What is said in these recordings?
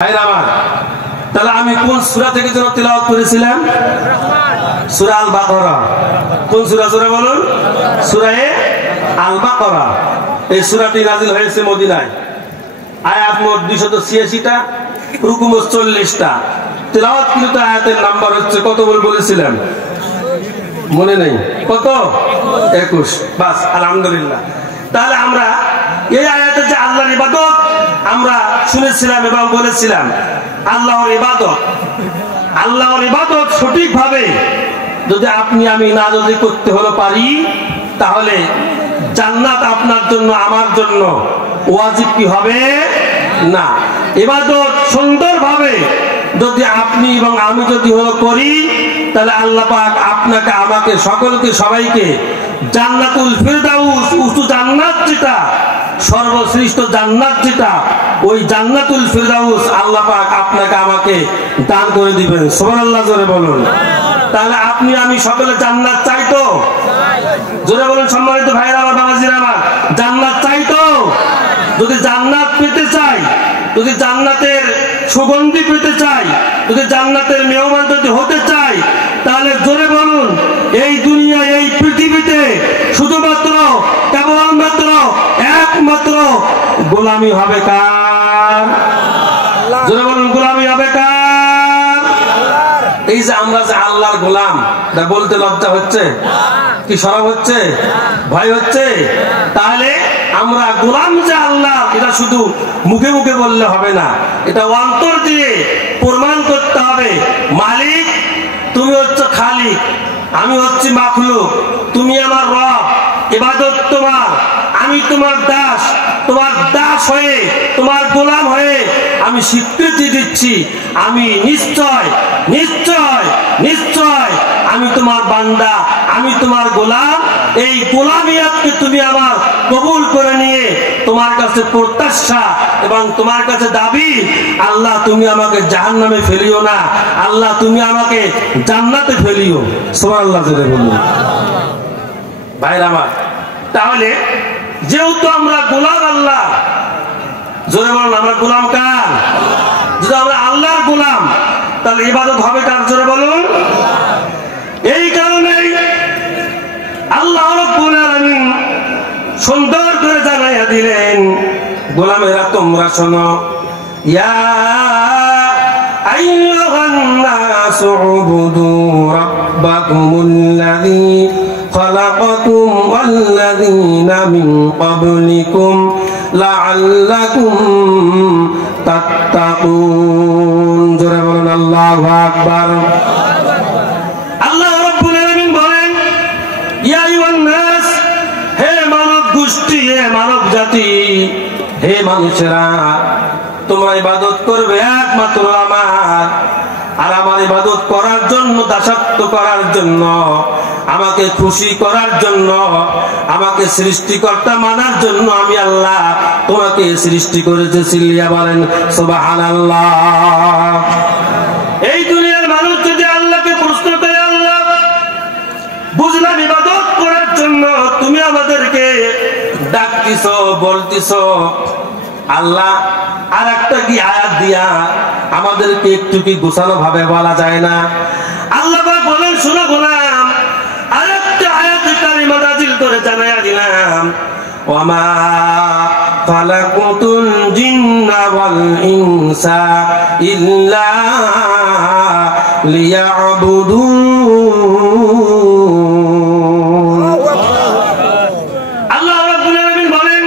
তাহলে আমি কোন সূরা থেকে যেন তিলাওয়াত করেছিলাম? সূরা আল বাকারা। কোন সূরা জোরে বলুন? সূরা আল বাকারা। এই সূরাটি নাযিল হয়েছে মদিনায়। আয়াত মোট 286টা, রুকু মোট 40টা। তিলাওয়াতকৃত আয়াতের নাম্বার হচ্ছে কত বলেছিলাম? মনে নেই। কত? 21। বাস, আলহামদুলিল্লাহ। তাহলে আমরা এই আয়াতে যে আল্লাহর ইবাদত আমরা শুনেছিলাম এবং বলেছিলাম, আল্লাহর ইবাদত সঠিকভাবে যদি আপনি আমি না যদি করতে হলো পারি, তাহলে জান্নাত আপনার জন্য আমার জন্য ওয়াজিব কি হবে না। ইবাদত সুন্দরভাবে যদি আপনি এবং আমি যদি হলো করি, তাহলে আল্লাহ পাক আপনাকে আমাকে সকলকে সবাইকে জান্নাতুল ফিরদাউস, উঁচু জান্নাত যেটা, সর্বশ্রেষ্ঠ জান্নাত যেটা, ওই জান্নাতুল ফিরদাউস আল্লাহ পাক আপনাকে আমাকে দান করে দিবেন। সুবহানাল্লাহ জোরে বলুন। তাহলে আপনি আমি সকলে জান্নাত চাই তো? জোরে বলুন সম্মানিত ভাইরা আমার, বাবাজিরা আমার, জান্নাত চাই তো? যদি জান্নাত পেতে চাই, যদি জান্নাতের সুগন্ধি পেতে চাই, যদি জান্নাতের মেহমান যদি হতে চাই, তাহলে জোরে বলুন, এই দুনিয়া এই পৃথিবীতে শুধুমাত্র কেবলমাত্র একমাত্র গোলামি হবে কার? জোরে বলুন, গোলামি হবে কার? এই যে আমরা যে আল্লাহর গোলাম, বলতে লজ্জা হচ্ছে কি শরম হচ্ছে? ভয় হচ্ছে? তাহলে আমরা গোলাম যে আল্লাহ, এটা শুধু মুখে মুখে বললে হবে না, এটা অন্তর দিয়ে প্রমাণ করতে হবে। মালিক তুমি হচ্ছে খালিক, আমি হচ্ছি মাখলুক, তুমি আমার রব, ইবাদত তোমার, আমি তোমার দাস, তোমার দাস হয়ে তোমার গোলাম হয়ে আমি স্বীকৃতি দিচ্ছি, আমি নিশ্চয় নিশ্চয় নিশ্চয় আমি তোমার বান্দা, আমি তোমার গোলাম। এই গোলামিয়াতকে তুমি আমার কবুল করে নিয়ে তোমার কাছে প্রত্যাশা এবং তোমার কাছে দাবি, আল্লাহ তুমি আমাকে জাহান্নামে ফেলিও না, আল্লাহ তুমি আমাকে জান্নাতে ফেলিও। সুবহানাল্লাহ জোরে বলুন ভাইরা আমার। তাহলে যেহেতু আমরা গোলাম আল্লাহ, জোরে বলুন, আমরা গোলাম কার? যদি আমরা আল্লাহর গোলাম, তাহলে ইবাদত হবে কার? জোরে বলুন। এই কারণেই আল্লাহ রাব্বুল আলামিন সুন্দর করে জানাইয়া দিলেন, গোলামেরা তোমরা শোনো, ইয়া আইয়ুহান নাসু উবুদু রাব্বাকুমুল্লাযী খালাকাকুম ওয়াল্লাযীনা মিন ক্বাবলিকুম লাআল্লাকুম তাত্তাকুন। জোরে বলুন আল্লাহু আকবার। আল্লাহ রাব্বুল আলামিন বলেন, ইয়া আইয়ুহান নাস, হে মানব গোষ্ঠী, হে মানব জাতি, হে মানুষেরা, তোমরা ইবাদত করবে একমাত্র আমার। আর আমার ইবাদত করার জন্য, দাসত্ব করার জন্য, আমাকে খুশি করার জন্য, আমাকে সৃষ্টিকর্তা মানার জন্য আমি আল্লাহ তোমাকে সৃষ্টি করেছি। সিল্লিয়া বলেন সুবহানাল্লাহ। এই দুনিয়ার মানুষ যদি আল্লাহকে প্রশ্ন করে, আল্লাহ বুঝলাম ইবাদত করার জন্য তুমি আমাদেরকে ডাকতেছো, বলতেছো, আল্লাহ আর একটা কি আয়াত দিয়া আমাদেরকে একটু কি গোছানো ভাবে বলা যায় না? আল্লাহ বলেন, শোনো গোলাম, আরেকটা আয়াত কারিমা নাযিল করে জানাইয়া দিলাম, ওয়ামা খালাকুতুল জিন্না ওয়াল ইনসা ইল্লা লিয়াবুদুন। আল্লাহ রাব্বুল আলামিন বলেন,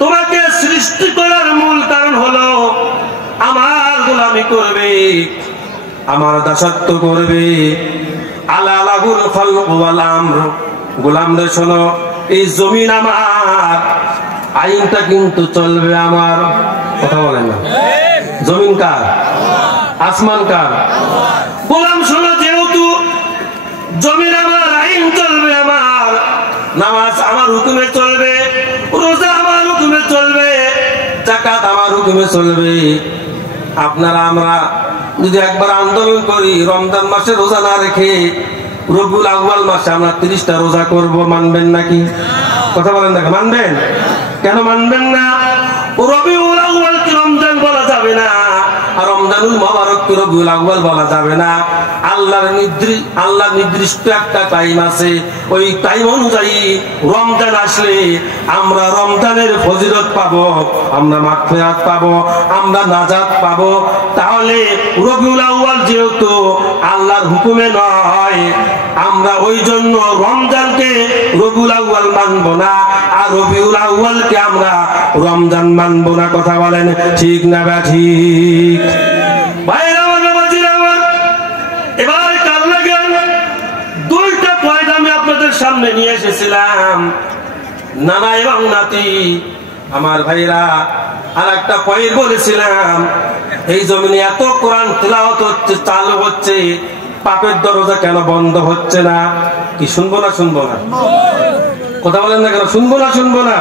তোমাকে সৃষ্টি করার মূল কারণ হলো আমার গোলামি করবে, আমার দাসত্ব করবে। আলা লাহুল খালকু ওয়াল আমর। গোলামদের শোনো, এই জমিন আমার, আইনটা কিন্তু চলবে আমার। কথা বলেন না? জমিন কার? আসমান কার? গোলাম শোনো, যেহেতু জমিন আমার, আইন চলবে আমার, নামাজ আমার হুকুমে চলবে, রোজা আমার হুকুমে চলবে, যাকাত আমার হুকুমে চলবে। আপনারা আমরা যদি একবার আন্দোলন করি, রমজান মাসে রোজা না রেখে রবিউল আউয়াল মাসে আমরা 30টা রোজা করব, মানবেন নাকি? কথা বলেন না, মানবেন? কেন মানবেন না? রবিউল আউয়াল কি রমজান বলা যায়? যাবে না, রমজানুল মুবারককে রবিউল আউয়াল বলা যাবে না। আল্লাহর নির্দিষ্ট একটা টাইম আছে, ওই টাইম অনুযায়ী রমজান আসলে আমরা রমজানের ফজিলত পাবো, আমরা মাগফিরাত পাবো, আমরা নাজাত পাবো। তাহলে রবিউল আউয়াল যেহেতু আল্লাহর হুকুমে নয়, আমরা ওই জন্য রমজানকে রবিউল আউয়াল মানবো না, আর রবিউল আউয়ালকে আমরা রমজান মানবো না। কথা বলেন ঠিক না বা ঠিক? ভাইরা আমার, বাবাজিরা আমার, এবার কাল লাগেন দুইটা পয়েন্ট আমি আপনাদের সামনে নিয়ে এসেছিলাম, নানা এবং নাতি। আমার ভাইরা, আর একটা পয়েন্ট বলেছিলাম, এই জমিনে এত কোরআন তিলাওয়াত হচ্ছে, চালু হচ্ছে, পাপের দরজা কেন বন্ধ হচ্ছে না? কি শুনবো না? শুনবো না? কথা বলেন না কেন? শুনবো না? শুনবো না?